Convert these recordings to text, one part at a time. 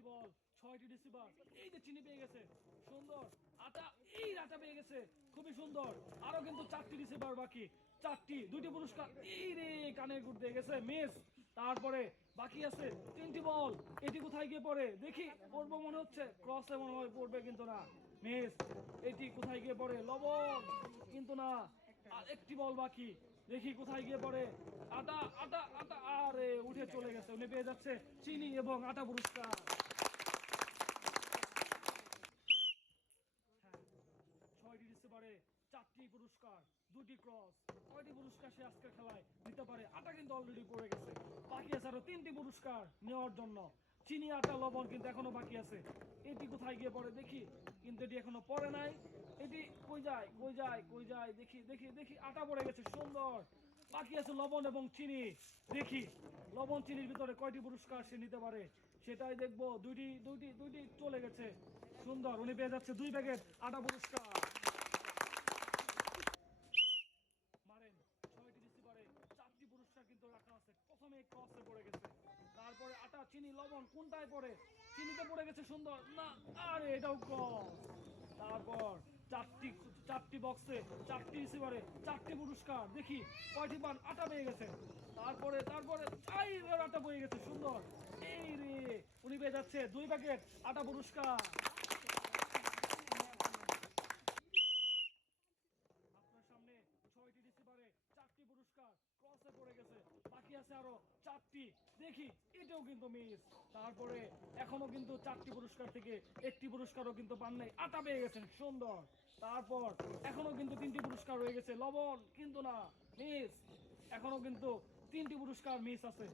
বল, ছয়টি রিসিভার এই যে চিনি পেয়ে গেছে, সুন্দর। আটা, এই পেয়ে গেছে, খুবই সুন্দর। আরও কিন্তু চারটি রিসিভার বাকি। চারটি পুরস্কার, এই রে গেছে মিস তারপরে বাকি আছে তিনটি বল। এটি কোথায় গিয়ে পড়ে? দেখি, পড়ব মনে হচ্ছে। ক্রসে মনে হয় পড়বে কিন্তু না। মিস এটি কোথায় গিয়ে পড়ে? লবণ, কিন্তু না। আর একটি বল বাকি। দেখি কোথায় গিয়ে পড়ে? আটা আটা আটা, আরে, উঠে চলে গেছে। উনি পেয়ে যাচ্ছে চিনি এবং আটা পুরস্কার হ্যাঁ, ছয়টি রিসিভারে চারটি পুরস্কার, দুটি ক্রস পুরস্কার সে খেলায় নিতে পারে। আটা কিন্তু অলরেডি পড়ে গেছে। বাকি আছে আরও তিনটি পুরস্কার নেওয়ার জন্য। চিনি, আটা, লবণ কিন্তু এখনও বাকি আছে। এটি কোথায় গিয়ে পড়ে দেখি। কিন্তু এটি এখনও পড়ে নাই। এটি কই যায় কই যায় কই যায়? দেখি দেখি দেখি। আটা পড়ে গেছে, সুন্দর। বাকি আছে লবণ এবং চিনি। দেখি, লবণ, চিনির ভিতরে কয়টি পুরস্কার সে নিতে পারে? সেটাই দেখব। দুইটি দুইটি দুইটি চলে গেছে। সুন্দর, উনি পেয়ে যাচ্ছে দুই প্যাকেট আটা পুরস্কার মারেন ছয়টি রিসিভারে চারটি পুরস্কার কিন্তু রাখা আছে প্রথমে ক্রসে পড়ে গেছে তারপরে আটা চিনি, লবণ, কোনটায় পড়ে? চিনিতে পড়ে গেছে সুন্দর। না, আরে, এটাও কম। তারপর চারটি চারটি বক্সে চারটি রিসিভারে চারটি পুরস্কার। দেখি, কয়টি পান? আটা পেয়ে গেছে। তারপরে তারপরে চাই আটা পেয়ে গেছে, সুন্দর। এই রে, উনি পেয়ে যাচ্ছে দুই প্যাকেট আটা পুরস্কার আপনার সামনে ছয়টি রিসিভারে চারটি পুরস্কার ক্রসে পড়ে গেছে বাকি আরও চারটি। দেখি, এটাও কিন্তু মিস তারপরে এখনও কিন্তু চারটি পুরস্কার থেকে একটি পুরস্কারও কিন্তু পান নাই। আটা পেয়ে গেছেন, সুন্দর। তারপর এখনও কিন্তু তিনটি পুরস্কার রয়ে গেছে। লবণ কিন্তু না মিস এখনও কিন্তু তিনটি পুরস্কার মিস আছে।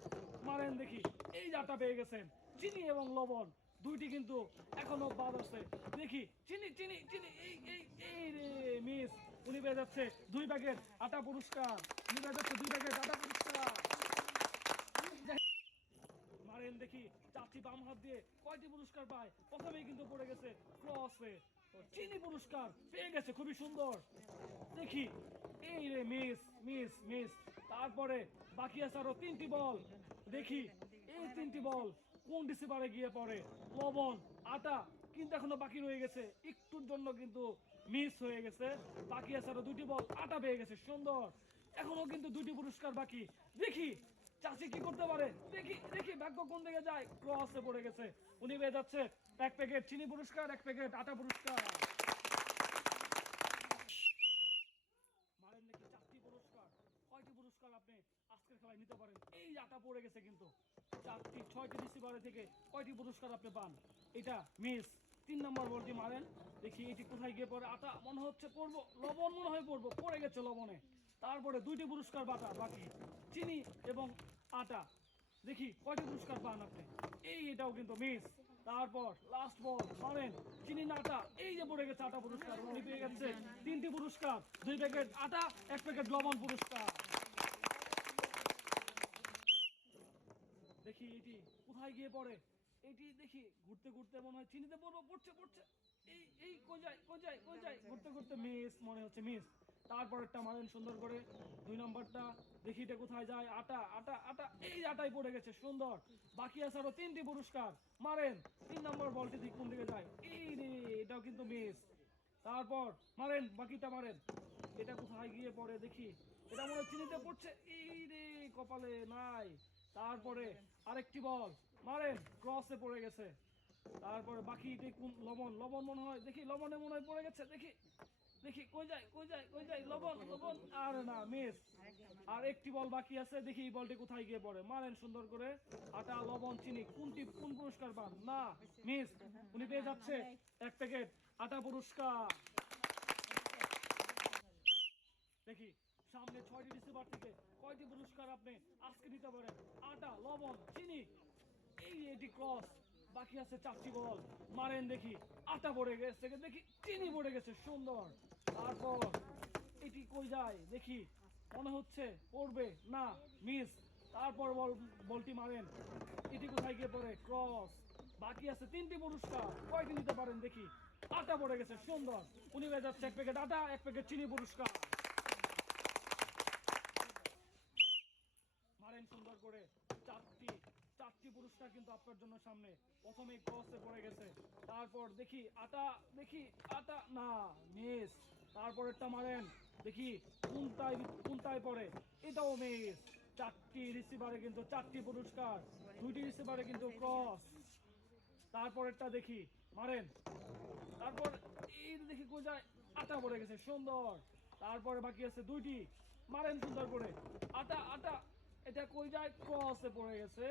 মারেন দেখি, এই আটা পেয়ে গেছেন, চিনি এবং লবণ দুইটি কিন্তু এখনও বাদ আছে। দেখি, চিনি চিনি চিনি, এই এই এই রে মিস উনি পেয়ে যাচ্ছে দুই প্যাকেট আটা পুরস্কার। উনি পেয়ে যাচ্ছে দুই প্যাকেট আটা পুরস্কার। মারেন দেখি, চারটি বাম হাত দিয়ে কয়টি পুরস্কার পায়? প্রথমেই কিন্তু পড়ে গেছে ক্রসে চিনি পুরস্কার পেয়ে গেছে, খুবই সুন্দর। দেখি, এই রে মিস মিস মিস। তারপরে বাকি আছে আরও তিনটি বল। দেখি, এই তিনটি বল কোন ডিসিপারে গিয়ে পড়ে? লবণ, আটা কিন্তু এখনও বাকি রয়ে গেছে। একটুর জন্য কিন্তু মিস হয়ে গেছে। বাকি আছে আরও দুটি বল, আটা পেয়ে গেছে, সুন্দর। এখনও কিন্তু দুটি পুরস্কার বাকি। দেখি, চাষি কি করতে পারে? দেখি দেখি। ভাগ্য কোন দিকে যায়? ক্রসে পড়ে গেছে। উনি পেয়ে যাচ্ছে এক প্যাকেট চিনি পুরস্কার, এক প্যাকেট আটা পুরস্কার। তারপরে দুইটি পুরস্কার বাটা, বাকি চিনি এবং আটা। দেখি কয়টি পুরস্কার পান আপনি? এই এটাও কিন্তু মিস তারপর লাস্ট বল মারেন চিনি আটা এই যে পড়ে গেছে আটা পুরস্কার, উনি পেয়ে গেছে তিনটি পুরস্কার, দুই প্যাকেট আটা, এক প্যাকেট লবণ পুরস্কার। দেখি এটি কোথায় গিয়ে পড়ে? এটি দেখি ঘুরতে ঘুরতে মনে হয় চিনিতে পড়ব, পড়ছে পড়ছে। এই এই যায় কই যায় ঘুরতে ঘুরতে মিস মনে হচ্ছে মিস তারপরেরটা মারেন সুন্দর করে। দুই নম্বরটা, দেখি এটা কোথায় যায়। আটা আটা আটা, এই আটাই পড়ে গেছে, সুন্দর। বাকি আছে আরও তিনটি পুরস্কার। মারেন, তিন নম্বর বলটি ঠিক কোন দিকে যায়? এই রে, এটাও কিন্তু মিস তারপর, মারেন, বাকিটা মারেন। এটা কোথায় গিয়ে পড়ে, দেখি। এটা মনে চিনিতে পড়ছে। এই রে, কপালে নাই। তারপরে আরেকটি বল। মারেন ক্রসে পড়ে গেছে। তারপরে বাকি কোন লবণ লবণ মনে হয়, দেখি লবণে মনে হয় পড়ে গেছে, দেখি দেখি, কই যায় কই যায় কই যায়, লবণ লবণ, আর না, মিস। আর একটি বল বাকি আছে, দেখি এই বলটি কোথায় গিয়ে পড়ে। মারেন সুন্দর করে। আটা, লবণ, চিনি, কোনটি, কোন পুরস্কার পান? না, মিস, উনি পেয়ে যাচ্ছে এক প্যাকেট আটা পুরস্কার। দেখি, সামনে ছয়টি রিসিভার থেকে কয়টি পুরস্কার আপনি আজকে নিতে পারেন? আটা, লবণ, চিনি, এই এটি ক্রস বাকি আছে চারটি বল। মারেন দেখি, আটা পড়ে গেছে, দেখি চিনি পড়ে গেছে, সুন্দর। তারপর এটি কই যায়? দেখি, মনে হচ্ছে পড়বে, না, মিস। তারপর বল, বলটি মারেন। এটি কোথায় গিয়ে পড়ে? ক্রস। বাকি আছে তিনটি পুরস্কার, কয়টি নিতে পারেন দেখি? আটা পড়ে গেছে, সুন্দর। উনি হয়ে এক প্যাকেট আটা, এক প্যাকেট চিনি পুরস্কার পুরস্কার কিন্তু আপনার জন্য সামনে প্রথমে ক্রসে পড়ে গেছে। তারপর দেখি আটা দেখি আটা, না মিস তারপরেরটা মারেন, দেখি কোনটায় কোনটায় পড়ে। এটাও মিস চারটি রিসিভারে কিন্তু চারটি পুরস্কার, দুইটি রিসিভারে কিন্তু ক্রস তারপরেরটা দেখি, মারেন। তারপর এই দেখি কোথায় আটা পড়ে গেছে, সুন্দর। তারপরে বাকি আছে দুইটি, মারেন সুন্দর করে। আটা আটা, এটা কই যায়? ক্রসে পড়ে গেছে।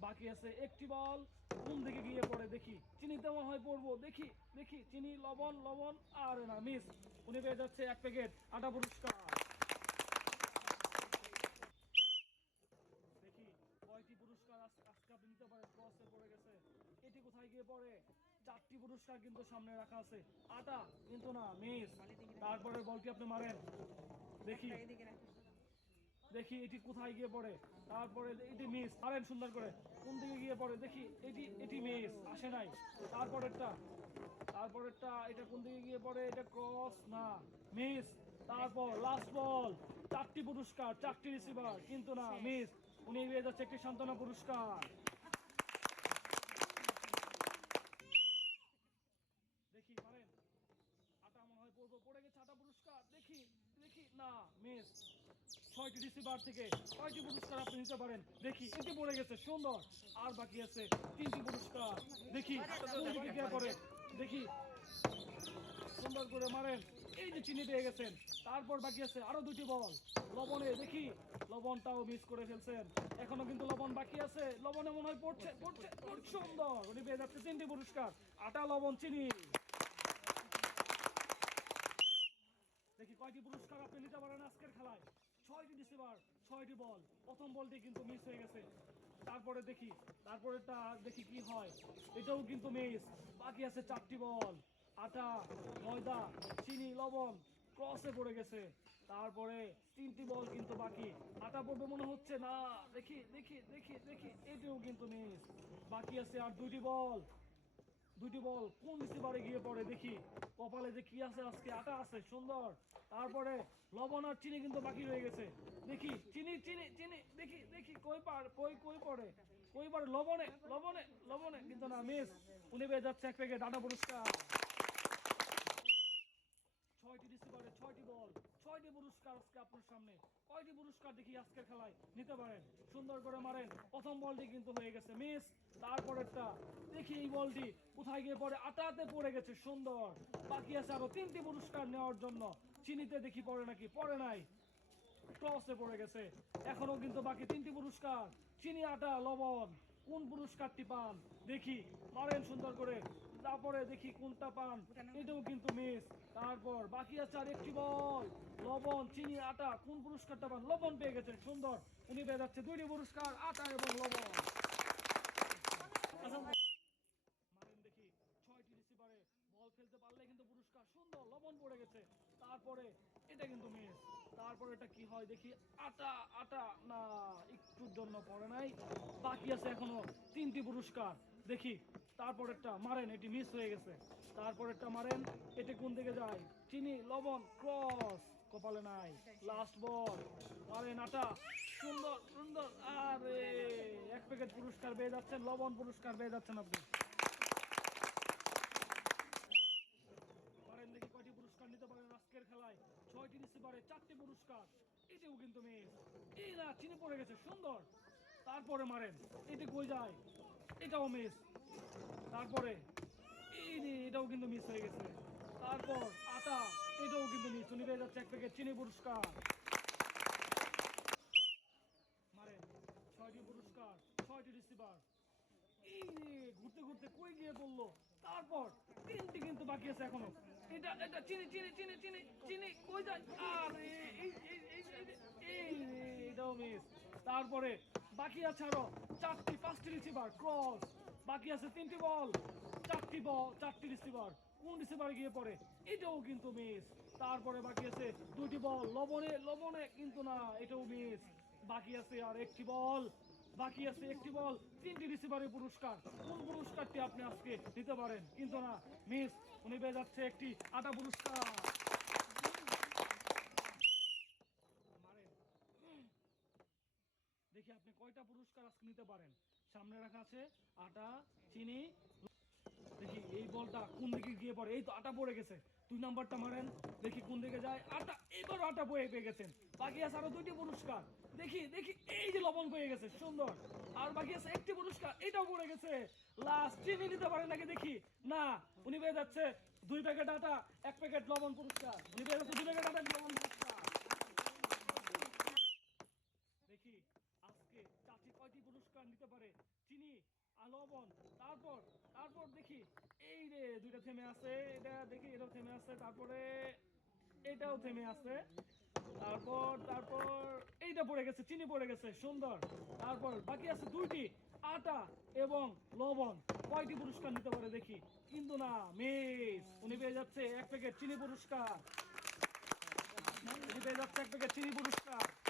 বাকি আছে একটি বল। কোন দিকে গিয়ে পড়ে, দেখি। চিনিতে মনে হয় পড়ব, দেখি দেখি। চিনি, লবণ লবণ, আর না, মিস। উনি পেয়ে যাচ্ছে এক প্যাকেট আটা পুরস্কার। চারটি কিন্তু সামনে রাখা আছে। আটা কিন্তু না, মিস। তারপরে বলটি আপনি মারেন। দেখি। দেখি এটি কোথায় গিয়ে পড়ে। তারপরে এটি মিস, পারেন সুন্দর করে। কোন দিকে গিয়ে পড়ে? দেখি, এটি এটি মিস, আসে নাই। তারপরেরটা তারপরেরটা, এটা কোন দিকে গিয়ে পড়ে? এটা ক্রস, না, মিস। তারপর লাস্ট বল চারটি পুরস্কার, চারটি রিসিভার কিন্তু না, মিস। উনি এগিয়ে যাচ্ছে একটি সান্ত্বনা পুরস্কার দেখি পারেন আটা মনে হয় পড়ব পড়ে গেছে আটা পুরস্কার দেখি দেখি না মিস ছয়টি রিসিভার থেকে কয়টি পুরস্কার আপনি নিতে পারেন? দেখি এটি পড়ে গেছে, সুন্দর। আর বাকি আছে তিনটি পুরস্কার। দেখি পড়ে? দেখি, সুন্দর করে মারেন। এই যে চিনি পেয়ে গেছেন। তারপর বাকি আছে আরও দুটি বল। লবণে, দেখি, লবণটাও মিস করে ফেলছেন। এখনও কিন্তু লবণ বাকি আছে। লবণে মনে হয় পড়ছে পড়ছে। সুন্দর, উনি পেয়ে যাচ্ছে তিনটি পুরস্কার। আটা, লবণ, চিনি। দেখি, কয়টি পুরস্কার আপনি নিতে পারেন আজকের খেলায়? ছয়টি রিসিভার ছয়টি বল প্রথম বলটি কিন্তু মিস হয়ে গেছে। তারপরে দেখি তারপরেটা দেখি কি হয়। এটাও কিন্তু মিস বাকি আছে চারটি বল আটা, ময়দা, চিনি, লবণ ক্রসে পড়ে গেছে। তারপরে তিনটি বল কিন্তু বাকি। আটা পড়বে মনে হচ্ছে না। দেখি দেখি দেখি দেখি। এটাও কিন্তু মিস বাকি আছে আর দুইটি বল দুটি বল, কোন রিসিভারে গিয়ে পড়ে দেখি। কপালে যে কি আছে, আজকে আটা আছে, সুন্দর। তারপরে লবণ আর চিনি কিন্তু বাকি রয়ে গেছে। দেখি, চিনি চিনি চিনি, দেখি দেখি, কই পার, কই কই পড়ে? কই পড়ে লবণে লবণে লবণে। কিন্তু না মিস উনি পেয়ে যাচ্ছে এক প্যাকেট আটা পুরস্কার ছয়টি রিসিভারে ছয়টি বল ছয়টি পুরস্কার আজকে আপনার সামনে। কয়টি পুরস্কার দেখি আজকের খেলায়? নিতে পারেন। সুন্দর করে মারেন। প্রথম বলটি কিন্তু হয়ে গেছে, মিস। তারপরেরটা, দেখি এই বলটি কোথায় গিয়ে পড়ে? আটাতে পড়ে গেছে, সুন্দর। বাকি আছে আরও তিনটি পুরস্কার নেওয়ার জন্য। চিনিতে দেখি পড়ে নাকি? পড়ে নাই। ক্রসে পড়ে গেছে। এখনও কিন্তু বাকি তিনটি পুরস্কার। চিনি, আটা, লবণ, কোন পুরস্কারটি পান? দেখি। মারেন সুন্দর করে। তারপরে দেখি কোনটা পান। এটাও কিন্তু মিস তারপর বাকি আছে আর একটি বল। লবণ চিনি আটা কোন পুরস্কারটা পান? লবণ পেয়ে গেছেন সুন্দর। উনি পেয়ে যাচ্ছে দুইটি পুরস্কার আটা এবং লবণ। দেখি ছয়টি রিসিভারে বল ফেলতে পারলে কিন্তু পুরস্কার সুন্দর লবণ পড়ে গেছে। তারপরে এটা কিন্তু মিস তারপরে এটা কি হয় দেখি আটা আটা না একটুর জন্য পড়ে নাই। বাকি আছে এখনও তিনটি পুরস্কার। দেখি তারপরেরটা মারেন, এটি মিস হয়ে গেছে। তারপরেরটা মারেন, এটি কোন দিকে যায়? চিনি, লবণ ক্রস কপালে নাই। লাস্ট বল মারেন আটা সুন্দর সুন্দর। আরে, এক প্যাকেট পুরস্কার পেয়ে যাচ্ছেন, লবণ পুরস্কার পেয়ে যাচ্ছেন আপনি। পুরস্কার নিতে পারেন আজকের খেলায়। ছয়টি রিসিভারে চারটি পুরস্কার। এটিও কিন্তু এই না চিনি পড়ে গেছে, সুন্দর। তারপরে মারেন, এটি কই যায়? এটাও মিস তারপরে এই এটাও কিন্তু মিস হয়ে গেছে তারপর আটা এটাও কিন্তু মিস উনি পেয়ে যাচ্ছে এক প্যাকেট চিনি পুরস্কার মারেন ছয়টি পুরস্কার ছয়টি রিসিভার ঘুরতে ঘুরতে কই গিয়ে বলল তারপর তিনটি কিন্তু বাকি আছে এখনও এটা এটা চিনি চিনি চিনি চিনি চিনি কই যায় আরে এটাও মিস তারপরে বাকি আছে আরও চারটি, পাঁচটি রিসিভার ক্রস বাকি আছে তিনটি বল চারটি বল চারটি রিসিভার কোন রিসিভার গিয়ে পড়ে? এটাও কিন্তু মিস তারপরে বাকি আছে দুইটি বল লবণে লবণে কিন্তু না, এটাও মিস বাকি আছে আর একটি বল বাকি আছে একটি বল তিনটি রিসিভারের পুরস্কার। কোন পুরস্কারটি আপনি আজকে দিতে পারেন? কিন্তু না মিস উনি পেয়ে যাচ্ছে একটি আটা পুরস্কার মারেন। দেখি আপনি কয়টা পুরস্কার আজকে নিতে পারেন। সামনে রাখা আছে, আটা, চিনি। দেখি, এই বলটা কোন দিকে গিয়ে পড়ে? এই তো আটা পড়ে গেছে। দুই নাম্বারটা মারেন, দেখি কোন দিকে যায়। আটা এবার আটা বয়ে পেয়ে গেছেন। বাকি আছে আরও দুইটি পুরস্কার। দেখি দেখি, এই যে লবণ পেয়ে গেছে, সুন্দর। আর বাকি আছে একটি পুরস্কার, এটাও পড়ে গেছে। লাস্ট চিনি নিতে পারে নাকি দেখি। না, উনি পেয়ে যাচ্ছে দুই প্যাকেট আটা, এক প্যাকেট লবণ পুরস্কার। উনি পেয়ে যাচ্ছে দুই প্যাকেট আটা লবণ পুরস্কার দেখি আজকে চাচি কয়টি পুরস্কার নিতে পারে চিনি আর লবণ তারপর তারপর দেখি এই রে দুইটা থেমে আছে, এটা দেখি, এটাও থেমে আছে, তারপরে এটাও থেমে আছে। তারপর তারপর, এইটা পড়ে গেছে, চিনি পড়ে গেছে, সুন্দর। তারপর বাকি আছে দুইটি, আটা এবং লবণ। কয়টি পুরস্কার নিতে পারে দেখি? কিন্তু না মিস উনি পেয়ে যাচ্ছে এক প্যাকেট চিনি পুরস্কার। উনি পেয়ে যাচ্ছে এক প্যাকেট চিনি পুরস্কার।